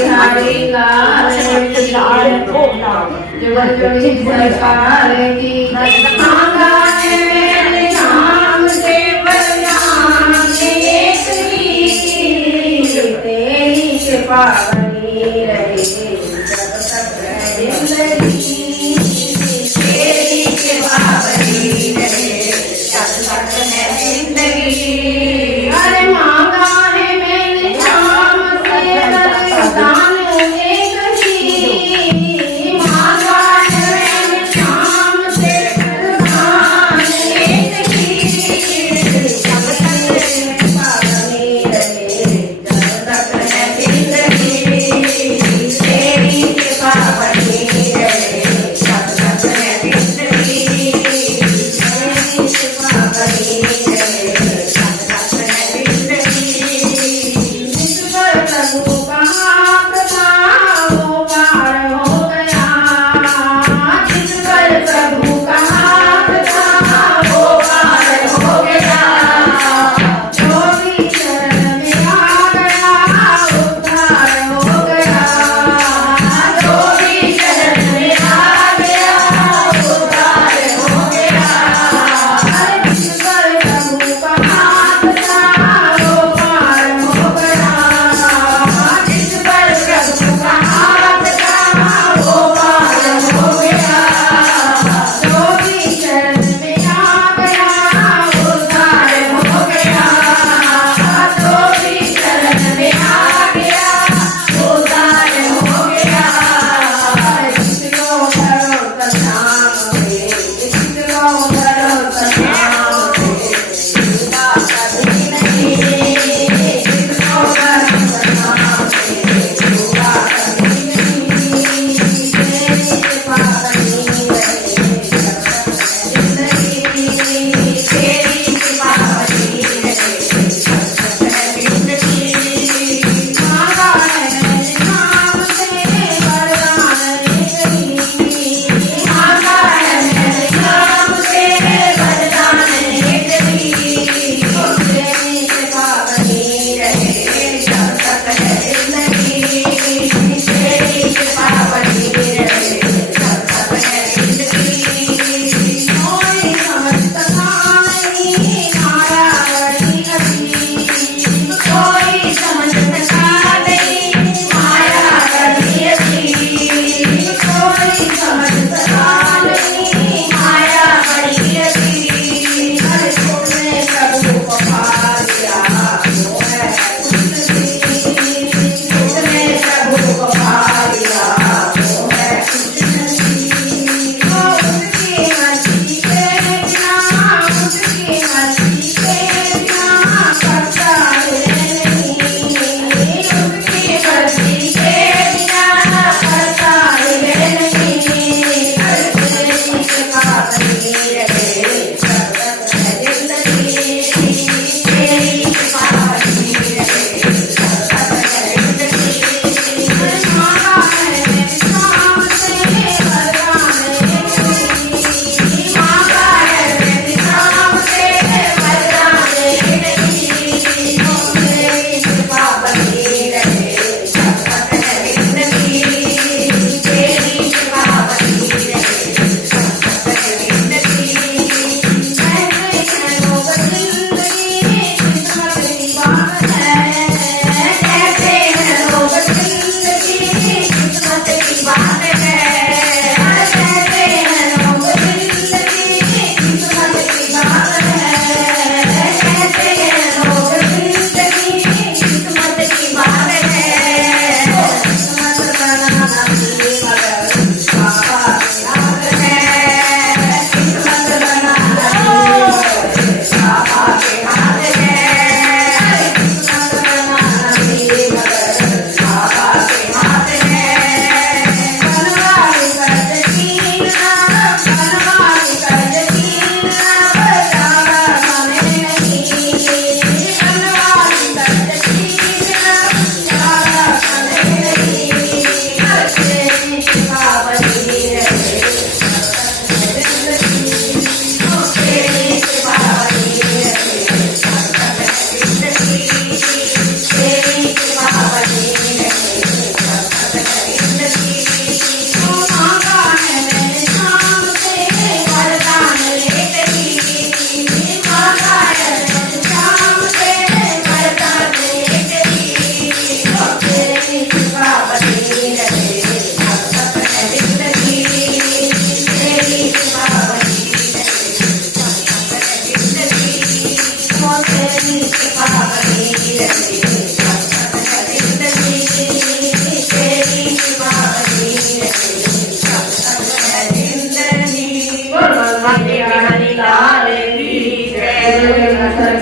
हरि लाल जुगल जुगी सरकार की मांगा है मेरे नाम से बलिदान एक ही तेरी कृपा बनी रहे जब तक है जिंदगी तेरी कृपा बनी रहे जब तक है जिंदगी अरे मांगा है मैंने शाम से वरदान एक ही मांगा है मैंने शाम से वरदान एक ही जब तक कृपा बनी रहे जब तक है जिंदगी तेरी कृपा बनी रहे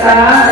साथ